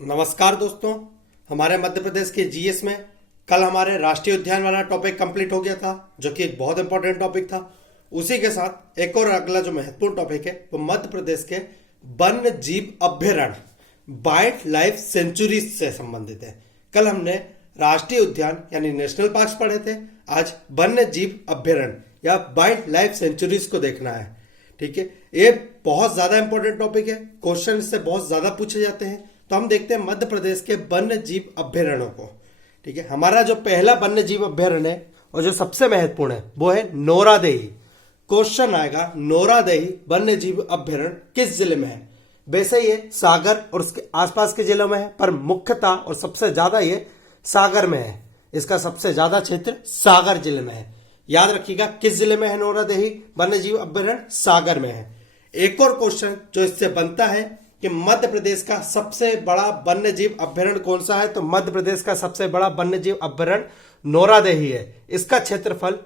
नमस्कार दोस्तों। हमारे मध्य प्रदेश के जीएस में कल हमारे राष्ट्रीय उद्यान वाला टॉपिक कंप्लीट हो गया था, जो कि एक बहुत इंपॉर्टेंट टॉपिक था। उसी के साथ एक और अगला जो महत्वपूर्ण टॉपिक है वो मध्य प्रदेश के वन्य जीव अभ्यारण्य वाइल्ड लाइफ सेंचुरीज से संबंधित है। कल हमने राष्ट्रीय उद्यान यानी नेशनल पार्क पढ़े थे, आज वन्य जीव अभ्यारण्य या वाइल्ड लाइफ सेंचुरीज को देखना है। ठीक है, ये बहुत ज्यादा इंपॉर्टेंट टॉपिक है, क्वेश्चन इससे बहुत ज्यादा पूछे जाते हैं। तो हम देखते हैं मध्य प्रदेश के वन्य जीव अभ्यारण्यों को। ठीक है, हमारा जो पहला वन्य जीव अभ्यारण्य है और जो सबसे महत्वपूर्ण है वो है नोरादेही। क्वेश्चन आएगा नोरादेही वन्य जीव अभ्यारण्य किस जिले में है। वैसे ये सागर और उसके आसपास के जिलों में है, पर मुख्यतः और सबसे ज्यादा ये सागर में है। इसका सबसे ज्यादा क्षेत्र सागर जिले में है। याद रखिएगा किस जिले में है नोरादेही वन्य जीव अभ्यारण्य, सागर में है। एक और क्वेश्चन जो इससे बनता है कि मध्य प्रदेश का सबसे बड़ा वन्य जीव अभ्यारण्य कौन सा है, तो मध्य प्रदेश का सबसे बड़ा वन्य जीव अभ्यारण्य नोरादेही है। इसका क्षेत्रफल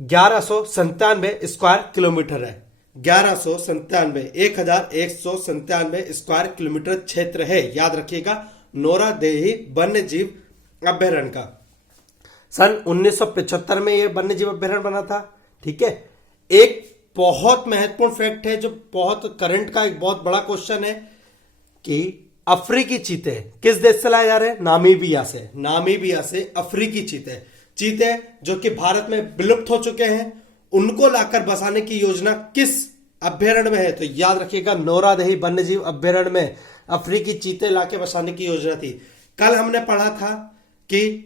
1197 स्क्वायर किलोमीटर है। 1197 स्क्वायर किलोमीटर क्षेत्र है। याद रखिएगा नोरादेही वन्य जीव अभ्यारण्य का। सन 1975 में यह वन्य जीव अभ्यारण्य बना था। ठीक है, एक बहुत महत्वपूर्ण फैक्ट है जो बहुत करंट का एक बहुत बड़ा क्वेश्चन है कि अफ्रीकी चीते किस देश से लाए जा रहे हैं, नामीबिया से। नामीबिया से अफ्रीकी चीते जो कि भारत में विलुप्त हो चुके हैं, उनको लाकर बसाने की योजना किस अभ्यारण्य में है, तो याद रखिएगा नोरादेही वन्यजीव अभ्यारण्य में अफ्रीकी चीते लाके बसाने की योजना थी। कल हमने पढ़ा था कि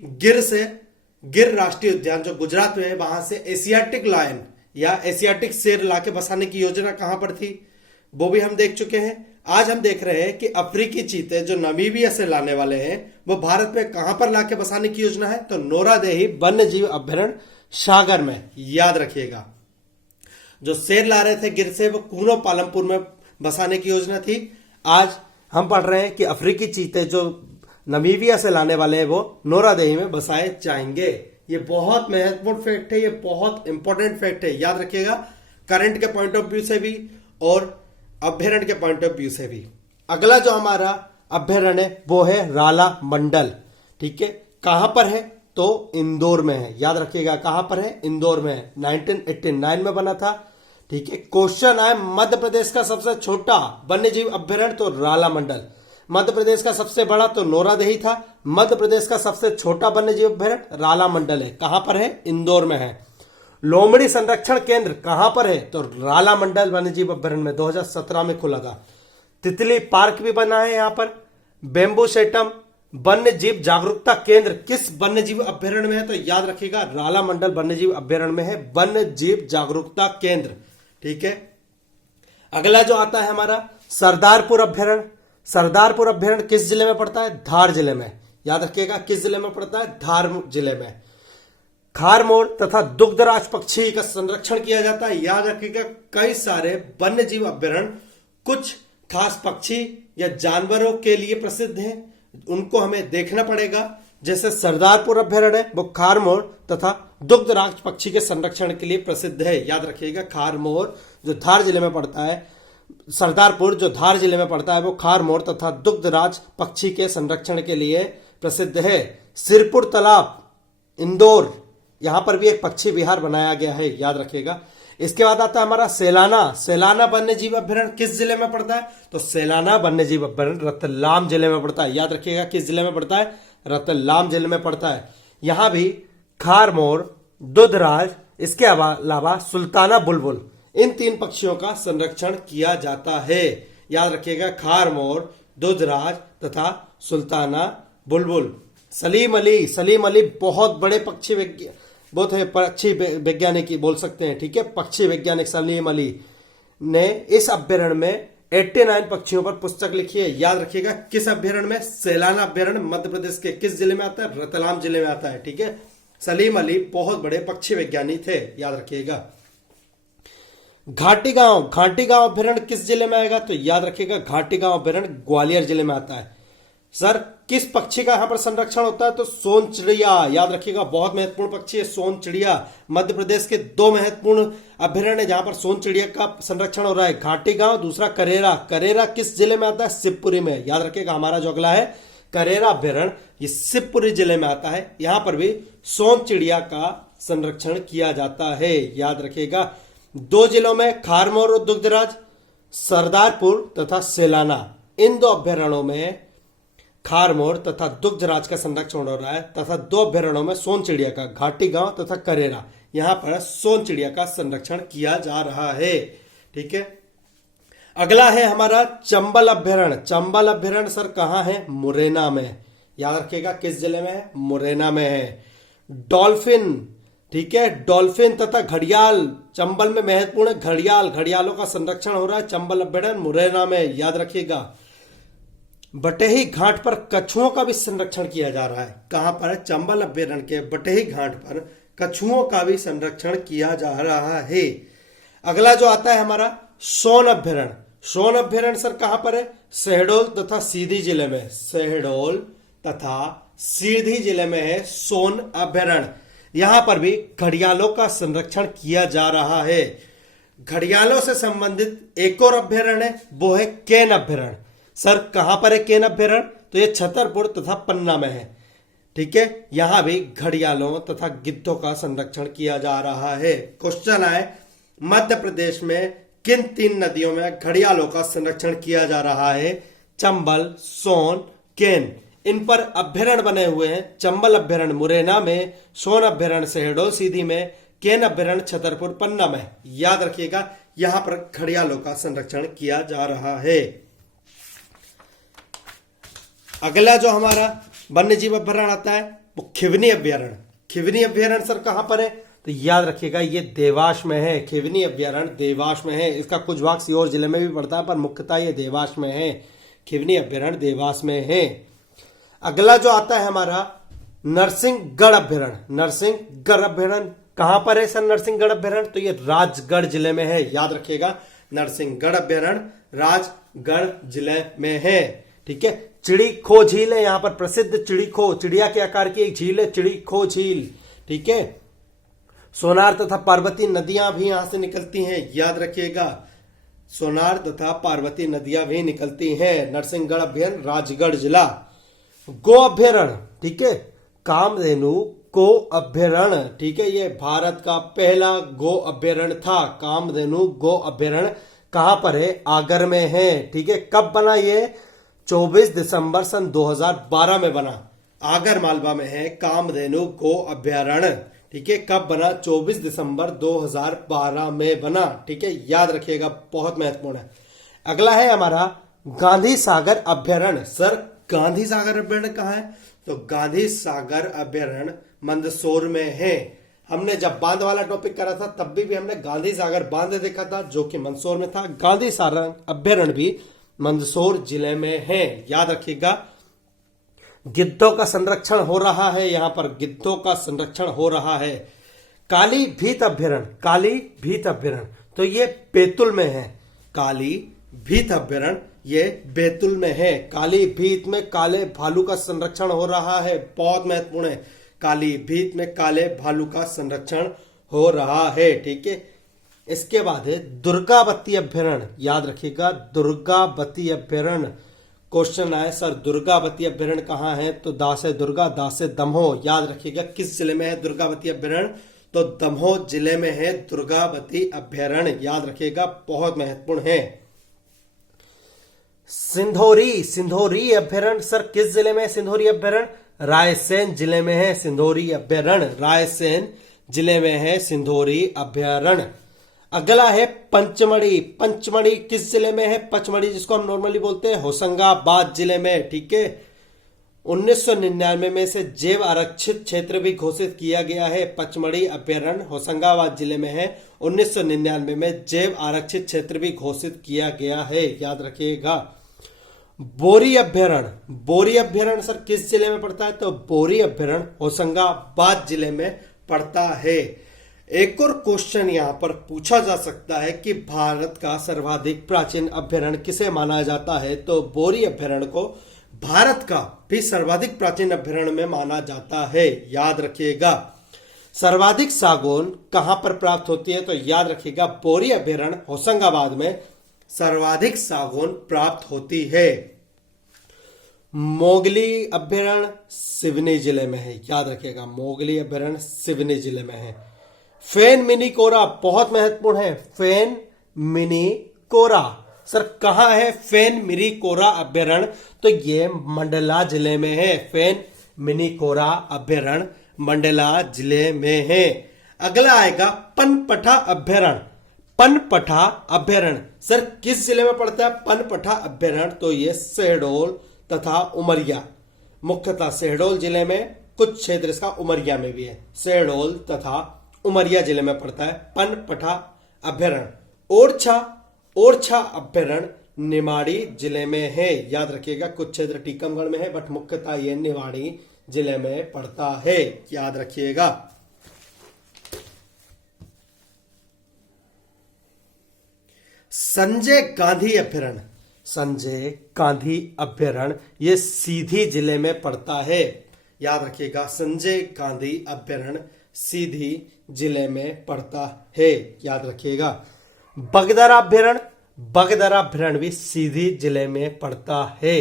गिर राष्ट्रीय उद्यान जो गुजरात में है, वहां से एशियाटिक लायन या एशियाटिक शेर लाके बसाने की योजना कहां पर थी, वो भी हम देख चुके हैं। आज हम देख रहे हैं कि अफ्रीकी चीते जो नामीबिया से लाने वाले हैं वो भारत में कहां पर लाके बसाने की योजना है, तो नोरादेही वन्य जीव अभ्यारण्य सागर में। याद रखिएगा जो शेर ला रहे थे गिर से वो कूनो पालमपुर में बसाने की योजना थी। आज हम पढ़ रहे हैं कि अफ्रीकी चीते जो नामीबिया से लाने वाले हैं वो नोरादेही में बसाए जाएंगे। ये बहुत महत्वपूर्ण फैक्ट है, ये बहुत इंपॉर्टेंट फैक्ट है। याद रखिएगा करंट के पॉइंट ऑफ व्यू से भी और अभ्यारण्य के पॉइंट ऑफ व्यू से भी। अगला जो हमारा अभ्यारण्य है वो है राला मंडल। ठीक है, कहां पर है, तो इंदौर में है। याद रखिएगा कहां पर है, इंदौर में है। 1989 में बना था। ठीक है, क्वेश्चन आए मध्य प्रदेश का सबसे छोटा वन्य जीव अभ्यारण्य तो राला मंडल, मध्य प्रदेश का सबसे बड़ा तो नोरादेही था, मध्य प्रदेश का सबसे छोटा वन्य जीव अभ्यारण्य राला मंडल है। कहां पर है, इंदौर में है। लोमड़ी संरक्षण केंद्र कहां पर है, तो राला मंडल वन्य जीव अभ्यारण्य में 2017 में खुला था। तितली पार्क भी बना है यहां पर। बेम्बू सेटम वन्य जीव जागरूकता केंद्र किस वन्य जीव अभ्यारण्य में है, तो याद रखिएगा राला मंडल वन्य जीव अभ्यारण्य में है वन्य जीव जागरूकता केंद्र। ठीक है, अगला जो आता है हमारा सरदारपुर अभ्यारण्य। सरदारपुर अभ्यारण्य किस जिले में पड़ता है, धार जिले में। याद रखिएगा किस जिले में पड़ता है, धार जिले में। खारमोर तथा दुग्धराज पक्षी का संरक्षण किया जाता है। याद रखिएगा कई सारे वन्य जीव अभ्यारण्य कुछ खास पक्षी या जानवरों के लिए प्रसिद्ध हैं, उनको हमें देखना पड़ेगा। जैसे सरदारपुर अभ्यारण्य है वो खारमोर तथा दुग्धराज पक्षी के संरक्षण के लिए प्रसिद्ध है। याद रखिएगा खारमोर जो धार जिले में पड़ता है, सरदारपुर जो धार जिले में पड़ता है वो खारमोर तथा दुग्धराज पक्षी के संरक्षण के लिए प्रसिद्ध है। सिरपुर तालाब इंदौर, यहां पर भी एक पक्षी विहार बनाया गया है। याद रखिएगा। इसके बाद आता है हमारा सेलाना वन्य जीव अभ्यारण्य किस जिले में पड़ता है, तो सेलाना वन्य जीव अभ्यारण्य रतलाम जिले में पड़ता है। याद रखिएगा किस जिले में पड़ता है, रतलाम जिले में पड़ता है। यहां भी खारमोर, दुधराज, इसके अलावा सुल्ताना बुलबुल, इन तीन पक्षियों का संरक्षण किया जाता है। याद रखिएगा खारमोर, दुधराज तथा सुल्ताना बुलबुल। सलीम अली बहुत बड़े पक्षी वैज्ञानिक बोल सकते हैं। ठीक है, पक्षी वैज्ञानिक सलीम अली ने इस अभ्यारण्य में 89 पक्षियों पर पुस्तक लिखी है। याद रखिएगा किस अभ्यारण्य में, सेलाना अभ्यारण्य मध्य प्रदेश के किस जिले में आता है, रतलाम जिले में आता है। ठीक है, सलीम अली बहुत बड़े पक्षी वैज्ञानिक थे। याद रखिएगा घाटी गांव अभ्यारण्य किस जिले में आएगा, तो याद रखिएगा घाटी गांव अभ्यारण्य ग्वालियर जिले में आता है। सर किस पक्षी का यहां पर संरक्षण होता है? तो सोन चिड़िया, याद रखिएगा, बहुत महत्वपूर्ण पक्षी है सोन चिड़िया। मध्य प्रदेश के दो महत्वपूर्ण अभ्यारण्य जहां पर सोन चिड़िया का संरक्षण हो रहा है, घाटी गांव, दूसरा करेरा। करेरा किस जिले में आता है? शिवपुरी में। याद रखिएगा, हमारा जो अगला है करेरा अभ्यारण्य, ये शिवपुरी जिले में आता है। यहां पर भी सोन चिड़िया का संरक्षण किया जाता है, याद रखिएगा। दो जिलों में खारमोर और दुग्धराज, सरदारपुर तथा सेलाना, इन दो अभ्यारण्यों में खारमोर तथा दुग्धराज का संरक्षण हो रहा है, तथा दो अभ्यारण्यों में सोन चिड़िया का, घाटी गांव तथा करेरा, यहां पर सोन चिड़िया का संरक्षण किया जा रहा है। ठीक है, अगला है हमारा चंबल अभ्यारण्य। चंबल अभ्यारण्य सर कहां है? मुरैना में। याद रखिएगा, किस जिले में है? मुरैना में है। डॉल्फिन, ठीक है, डॉल्फिन तथा घड़ियाल, चंबल में महत्वपूर्ण घड़ियाल, घड़ियालों का संरक्षण हो रहा है चंबल अभ्यारण्य मुरैना में, याद रखिएगा। बटेही घाट पर कछुओं का भी संरक्षण किया जा रहा है। कहां पर? चंबल अभ्यारण्य के बटेही घाट पर कछुओं का भी संरक्षण किया जा रहा है। अगला जो आता है हमारा सोन अभ्यारण्य। सोन अभ्यारण्य सर कहां पर है? शहडोल तथा सीधी जिले में। शहडोल तथा सीधी जिले में है सोन अभ्यारण्य। यहां पर भी घड़ियालों का संरक्षण किया जा रहा है। घड़ियालों से संबंधित एक और अभ्यारण्य है, वो है केन अभ्यारण्य। सर कहां पर है केन अभ्यारण्य? तो ये छतरपुर तथा पन्ना में है। ठीक है, यहां भी घड़ियालों तथा गिद्धों का संरक्षण किया जा रहा है। क्वेश्चन है, मध्य प्रदेश में किन तीन नदियों में घड़ियालों का संरक्षण किया जा रहा है? चंबल, सोन, केन, इन पर अभ्यारण्य बने हुए हैं। चंबल अभ्यारण्य मुरैना में, सोन अभ्यारण्य शहडोल सीधी में, केन अभ्यारण्य छतरपुर पन्ना में। याद रखिएगा, यहां पर घड़ियालों का संरक्षण किया जा रहा है। अगला जो हमारा वन्य जीव अभ्यारण्य आता है वो खिवनी अभ्यारण्य। खिवनी अभ्यारण्य सर कहां पर है? तो याद रखिएगा, ये देवास में है। खिवनी अभ्यारण्य देवास में है। इसका कुछ भाग सीहोर जिले में भी पड़ता है, पर मुख्यतः ये देवास में है। खिवनी अभ्यारण्य देवास में है। अगला जो आता है हमारा नरसिंहगढ़ अभ्यारण्य। नरसिंहगढ़ अभ्यारण्य कहां पर है सर? नरसिंहगढ़ अभ्यारण्य तो ये राजगढ़ जिले में है। याद रखिएगा, नरसिंहगढ़ अभ्यारण्य राजगढ़ जिले में है। ठीक है, चिड़ीखो झील है यहां पर प्रसिद्ध। चिड़ीखो, चिड़िया के आकार की एक झील है, चिड़ीखो झील। ठीक है, सोनार तथा पार्वती नदियां भी यहां से निकलती हैं। याद रखिएगा, सोनार तथा पार्वती नदियां भी निकलती हैं। नरसिंहगढ़ अभ्यारण्य राजगढ़ जिला। गो अभ्यारण्य, ठीक है, कामधेनु गो अभ्यारण्य। ठीक है, ये भारत का पहला गो अभ्यारण्य था। कामधेनु गो अभ्यारण्य कहां पर है? आगर में है। ठीक है, कब बना ये? 24 दिसंबर सन 2012 में बना। आगर मालवा में है कामधेनु गो अभ्यारण्य। ठीक है, कब बना? 24 दिसंबर 2012 में बना। ठीक है, याद रखिएगा, बहुत महत्वपूर्ण है। अगला है हमारा गांधी सागर अभ्यारण्य। सर गांधी सागर अभ्यारण्य कहां है? तो गांधी सागर अभ्यारण्य मंदसौर में है। हमने जब बांध वाला टॉपिक करा था तब भी हमने गांधी सागर बांध देखा था, जो कि मंदसौर में था। गांधी सागर अभ्यारण्य भी मंदसौर जिले में है। याद रखिएगा, गिद्धों का संरक्षण हो रहा है। यहां पर गिद्धों का संरक्षण हो रहा है। काली भीत अभ्यारण्य। काली भीत अभ्यारण्य तो ये बैतूल में है। काली भीत अभ्यारण्य ये बैतूल में है। काली भीत में काले भालू का संरक्षण हो रहा है, बहुत महत्वपूर्ण है। काली भीत में काले भालू का संरक्षण हो रहा है। ठीक है, इसके बाद है दुर्गावती अभ्यारण्य। याद रखिएगा, दुर्गावती अभ्यारण्य। क्वेश्चन आए सर दुर्गावती अभ्यारण्य कहां है? तो दा से दुर्गा, दा से दमोह। याद रखिएगा, किस जिले में है दुर्गावती अभ्यारण्य? तो दमोह जिले में है दुर्गावती अभ्यारण्य। याद रखिएगा, बहुत महत्वपूर्ण है। सिंधोरी, सिंधोरी अभ्यारण्य सर किस जिले में है? सिंधोरी अभ्यारण्य रायसेन जिले में है। सिंधोरी अभ्यारण्य रायसेन जिले में है सिंधोरी अभ्यारण्य। अगला है पंचमढ़ी। पंचमढ़ी किस जिले में है? पचमढ़ी जिसको हम नॉर्मली बोलते हैं होशंगाबाद जिले में। ठीक है, 1999 में से जैव आरक्षित क्षेत्र भी घोषित किया गया है। पचमढ़ी अभ्यारण्य होशंगाबाद जिले में है। 1999 में जैव आरक्षित क्षेत्र भी घोषित किया गया है। याद रखिएगा। बोरी अभ्यारण्य, बोरी अभ्यारण्य सर किस जिले में पड़ता है? तो बोरी अभ्यारण्य होशंगाबाद जिले में पड़ता है। एक और क्वेश्चन यहां पर पूछा जा सकता है कि भारत का सर्वाधिक प्राचीन अभ्यारण्य किसे माना जाता है? तो बोरी अभ्यारण्य को भारत का भी सर्वाधिक प्राचीन अभ्यारण्य में माना जाता है। याद रखिएगा, सर्वाधिक सागौन कहां पर प्राप्त होती है? तो याद रखिएगा, बोरी अभ्यारण्य होशंगाबाद में सर्वाधिक सागौन प्राप्त होती है। मोगली अभ्यारण्य सिवनी जिले में है। याद रखिएगा, मोगली अभ्यारण्य सिवनी जिले में है। फेन मिनी कोरा बहुत महत्वपूर्ण है। फेन मिनी कोरा सर कहां है? फेन मिनी कोरा अभ्यारण्य तो ये मंडला जिले में है। फेन मिनी कोरा अभ्यारण्य मंडला जिले में है। अगला आएगा पनपठा अभ्यारण्य। पनपठा अभ्यारण्य सर किस जिले में पड़ता है? पनपठा अभ्यारण्य तो ये शहडोल तथा उमरिया, मुख्यतः शहडोल जिले में, कुछ क्षेत्र इसका उमरिया में भी है। शहडोल तथा उमरिया जिले में पड़ता है पनपठा अभ्यारण्य। ओरछा अभ्यारण्य निमाड़ी जिले में है। याद रखिएगा, कुछ क्षेत्र टीकमगढ़ में है बट मुख्यतः ये निमाड़ी जिले में पड़ता है। याद रखिएगा। संजय गांधी अभ्यारण्य, संजय गांधी अभ्यारण्य ये सीधी जिले में पड़ता है। याद रखिएगा, संजय गांधी अभ्यारण्य सीधी जिले में पड़ता है। याद रखिएगा। बगदरा अभ्यारण्य, बगदरा अभ्यारण्य भी सीधी जिले में पड़ता है।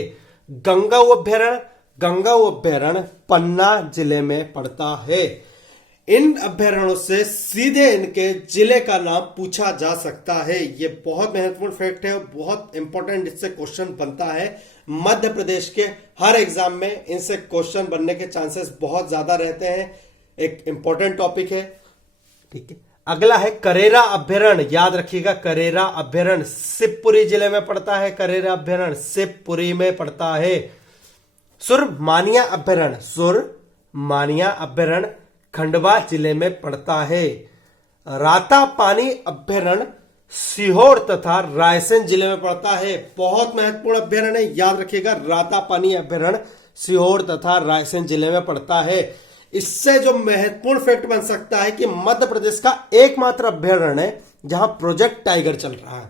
गंगाऊ अभ्यारण्य, गंगाऊ अभ्यारण्य पन्ना जिले में पड़ता है। इन अभ्यारण्यों से सीधे इनके जिले का नाम पूछा जा सकता है। ये बहुत महत्वपूर्ण फैक्ट है, बहुत इंपॉर्टेंट इससे क्वेश्चन बनता है। मध्य प्रदेश के हर एग्जाम में इनसे क्वेश्चन बनने के चांसेस बहुत ज्यादा रहते हैं। एक इंपॉर्टेंट टॉपिक है। ठीक है, अगला है करेरा अभ्यारण्य। याद रखिएगा, करेरा अभ्यारण्य शिवपुरी जिले में पड़ता है। करेरा अभ्यारण्य शिवपुरी में पड़ता है। सुरमानिया अभ्यारण्य, सुरमानिया अभ्यारण्य खंडवा जिले में पड़ता है। रातापानी अभ्यारण्य सीहोर तथा रायसेन जिले में पड़ता है। बहुत महत्वपूर्ण अभ्यारण्य, याद रखिएगा, रातापानी अभ्यारण्य सीहोर तथा रायसेन जिले में पड़ता है। इससे जो महत्वपूर्ण फैक्ट बन सकता है कि मध्य प्रदेश का एकमात्र अभ्यारण्य है जहां प्रोजेक्ट टाइगर चल रहा है।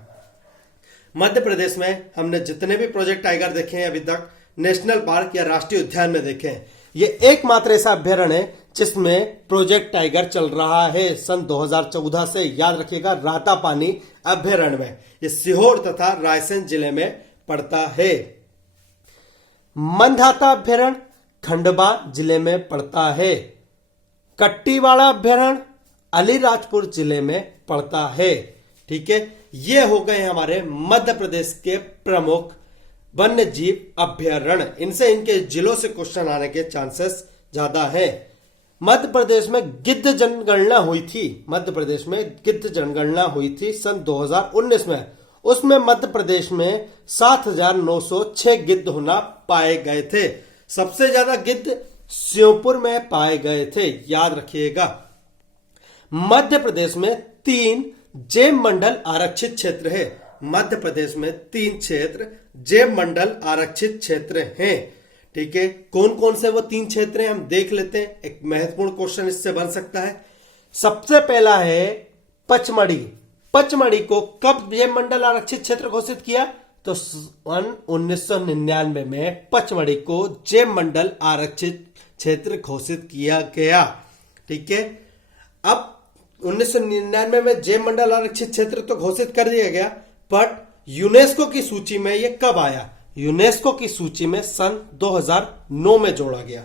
मध्य प्रदेश में हमने जितने भी प्रोजेक्ट टाइगर देखे हैं अभी तक, नेशनल पार्क या राष्ट्रीय उद्यान में देखे हैं, ये एकमात्र ऐसा अभ्यारण्य है जिसमें प्रोजेक्ट टाइगर चल रहा है सन 2014 से। याद रखिएगा, रातापानी अभ्यारण्य में, ये सीहोर तथा रायसेन जिले में पड़ता है। मंधाता अभ्यारण्य खंडवा जिले में पड़ता है। कट्टीवाड़ा अभ्यारण्य अलीराजपुर जिले में पड़ता है। ठीक है, ये हो गए हमारे मध्य प्रदेश के प्रमुख वन्य जीव अभ्यारण्य। इनसे इनके जिलों से क्वेश्चन आने के चांसेस ज्यादा है। मध्य प्रदेश में गिद्ध जनगणना हुई थी। मध्य प्रदेश में गिद्ध जनगणना हुई थी सन 2019 में। उसमें मध्य प्रदेश में 7,906 गिद्ध होना पाए गए थे। सबसे ज्यादा गिद्ध श्योपुर में पाए गए थे। याद रखिएगा, मध्य प्रदेश में 3 जैव मंडल आरक्षित क्षेत्र है। मध्य प्रदेश में 3 क्षेत्र जैव मंडल आरक्षित क्षेत्र हैं। ठीक है, कौन कौन से वो 3 क्षेत्र हैं हम देख लेते हैं। एक महत्वपूर्ण क्वेश्चन इससे बन सकता है। सबसे पहला है पचमढ़ी। पचमढ़ी को कब जैव मंडल आरक्षित क्षेत्र घोषित किया? तो 1999 में पचमढ़ी को जैव मंडल आरक्षित क्षेत्र घोषित किया गया। ठीक है, अब 1999 में जैव मंडल आरक्षित क्षेत्र तो घोषित कर दिया गया, बट यूनेस्को की सूची में यह कब आया? यूनेस्को की सूची में सन 2009 में जोड़ा गया।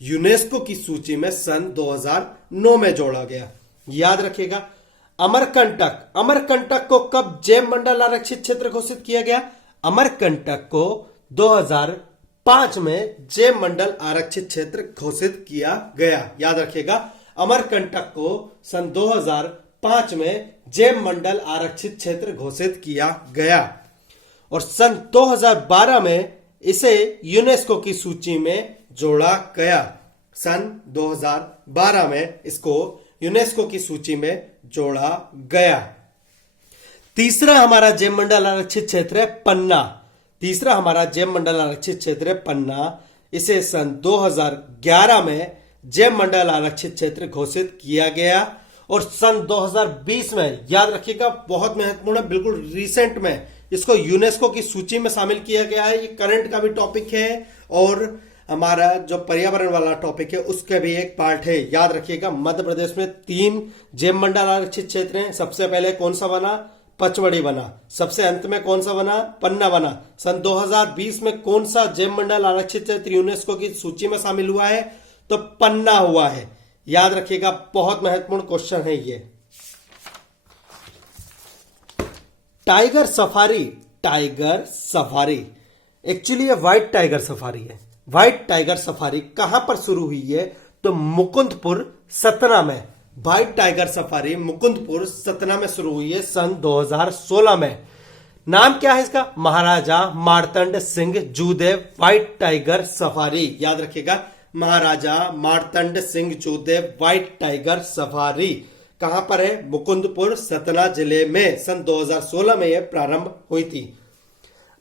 यूनेस्को की सूची में सन 2009 में जोड़ा गया। याद रखिएगा, अमरकंटक, अमरकंटक को कब जैव मंडल आरक्षित क्षेत्र घोषित किया गया? अमरकंटक को 2005 में जैव मंडल आरक्षित क्षेत्र घोषित किया गया। याद रखिएगा, अमरकंटक को सन 2005 में जैव मंडल आरक्षित क्षेत्र घोषित किया गया और सन 2012 में इसे यूनेस्को की सूची में जोड़ा गया। सन 2012 में इसको यूनेस्को की सूची में जोड़ा गया। तीसरा हमारा जैव मंडल आरक्षित क्षेत्र है पन्ना। तीसरा हमारा जैव मंडल आरक्षित क्षेत्र है पन्ना। इसे सन 2011 में जैव मंडल आरक्षित क्षेत्र घोषित किया गया और सन 2020 में, याद रखिएगा बहुत महत्वपूर्ण है, बिल्कुल रिसेंट में इसको यूनेस्को की सूची में शामिल किया गया है। ये करंट का भी टॉपिक है और हमारा जो पर्यावरण वाला टॉपिक है उसका भी एक पार्ट है। याद रखिएगा, मध्य प्रदेश में 3 जैव मंडल आरक्षित क्षेत्र हैं। सबसे पहले कौन सा बना? पचमढ़ी बना। सबसे अंत में कौन सा बना? पन्ना बना। सन 2020 में कौन सा जैव मंडल आरक्षित क्षेत्र यूनेस्को की सूची में शामिल हुआ है? तो पन्ना हुआ है। याद रखिएगा, बहुत महत्वपूर्ण क्वेश्चन है ये। Tiger safari, tiger safari actually ये व्हाइट टाइगर सफारी है। व्हाइट टाइगर सफारी कहां पर शुरू हुई है? तो मुकुंदपुर सतना में। White tiger safari Mukundpur Satna में शुरू हुई है सन 2016 में। नाम क्या है इसका? Maharaja Martand Singh Judev white tiger safari. याद रखिएगा, Maharaja Martand Singh Judev white tiger safari कहां पर है? मुकुंदपुर सतना जिले में। सन 2016 में यह प्रारंभ हुई थी।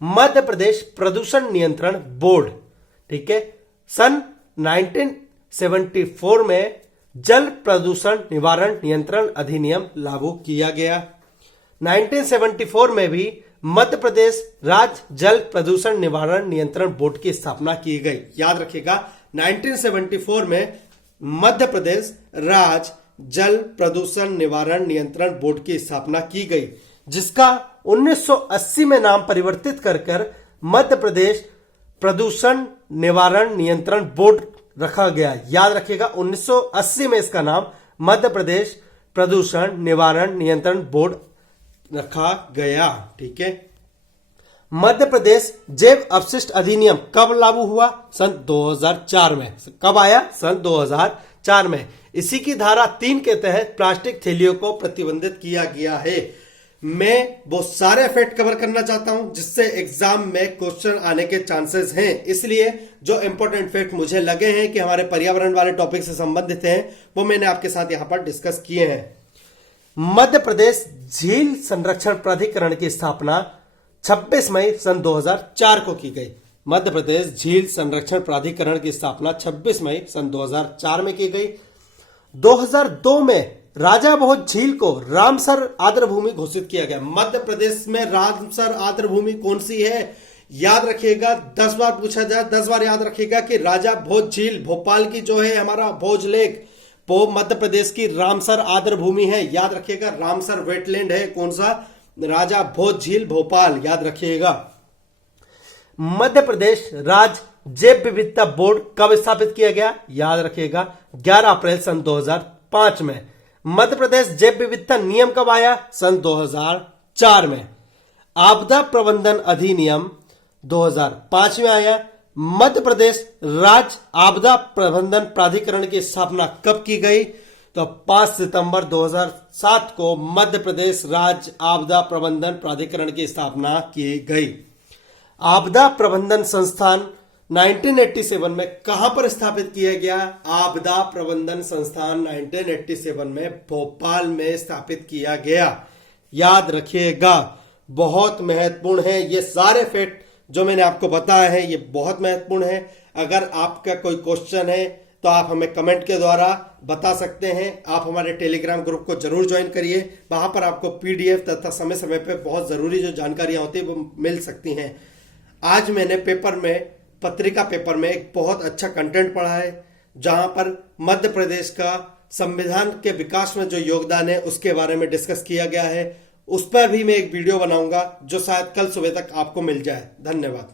मध्य प्रदेश प्रदूषण नियंत्रण बोर्ड, ठीक है, सन 1974 में जल प्रदूषण निवारण नियंत्रण अधिनियम लागू किया गया। 1974 में भी मध्य प्रदेश राज्य जल प्रदूषण निवारण नियंत्रण बोर्ड की स्थापना की गई। याद रखिएगा, 1974 में मध्य प्रदेश राज्य जल प्रदूषण निवारण नियंत्रण बोर्ड की स्थापना की गई, जिसका 1980 में नाम परिवर्तित कर मध्य प्रदेश प्रदूषण निवारण नियंत्रण बोर्ड रखा गया। याद रखिएगा, 1980 में इसका नाम मध्य प्रदेश प्रदूषण निवारण नियंत्रण बोर्ड रखा गया। ठीक है। मध्य प्रदेश जैव अपशिष्ट अधिनियम कब लागू हुआ? सन 2004 में। कब आया? सन 2004 में। इसी की धारा 3 के तहत प्लास्टिक थैलियों को प्रतिबंधित किया गया है। मैं वो सारे फैक्ट कवर करना चाहता हूं जिससे एग्जाम में क्वेश्चन आने के चांसेस हैं, इसलिए जो इंपॉर्टेंट फैक्ट मुझे लगे हैं कि हमारे पर्यावरण वाले टॉपिक से संबंधित हैं वो मैंने आपके साथ यहां पर डिस्कस किए हैं। मध्य प्रदेश झील संरक्षण प्राधिकरण की स्थापना 26 मई सन 2004 को की गई। मध्य प्रदेश झील संरक्षण प्राधिकरण की स्थापना 26 मई सन 2004 में की गई। 2002 में राजा भोज झील को रामसर आर्द्र भूमि घोषित किया गया। मध्य प्रदेश में रामसर आर्द्र भूमि कौन सी है? याद रखिएगा, 10 बार पूछा जाए 10 बार याद रखिएगा कि राजा भोज झील भोपाल की जो है हमारा भोज लेक वो मध्य प्रदेश की रामसर आर्द्र भूमि है। याद रखिएगा, रामसर वेटलैंड है कौन सा? राजा भोज झील भोपाल। याद रखिएगा। मध्य प्रदेश राज्य जैव विविधता बोर्ड कब स्थापित किया गया? याद रखिएगा, 11 अप्रैल सन 2005 में। मध्य प्रदेश जैव विविधता नियम कब आया? सन 2004 में। आपदा प्रबंधन अधिनियम 2005 में आया। मध्य प्रदेश राज्य आपदा प्रबंधन प्राधिकरण की स्थापना कब की गई? तो 5 सितंबर 2007 को मध्य प्रदेश राज्य आपदा प्रबंधन प्राधिकरण की स्थापना की गई। आपदा प्रबंधन संस्थान 1987 में कहां पर स्थापित किया गया? आपदा प्रबंधन संस्थान 1987 में भोपाल में स्थापित किया गया। याद रखिएगा, बहुत महत्वपूर्ण है। ये सारे फैक्ट जो मैंने आपको बताया है ये बहुत महत्वपूर्ण है। अगर आपका कोई क्वेश्चन है तो आप हमें कमेंट के द्वारा बता सकते हैं। आप हमारे टेलीग्राम ग्रुप को जरूर ज्वाइन करिए, वहां पर आपको पीडीएफ तथा समय समय पे बहुत जरूरी जो जानकारियां होती है वो मिल सकती हैं। आज मैंने पत्रिका पेपर में एक बहुत अच्छा कंटेंट पढ़ा है जहां पर मध्य प्रदेश का संविधान के विकास में जो योगदान है उसके बारे में डिस्कस किया गया है। उस पर भी मैं एक वीडियो बनाऊंगा जो शायद कल सुबह तक आपको मिल जाए। धन्यवाद।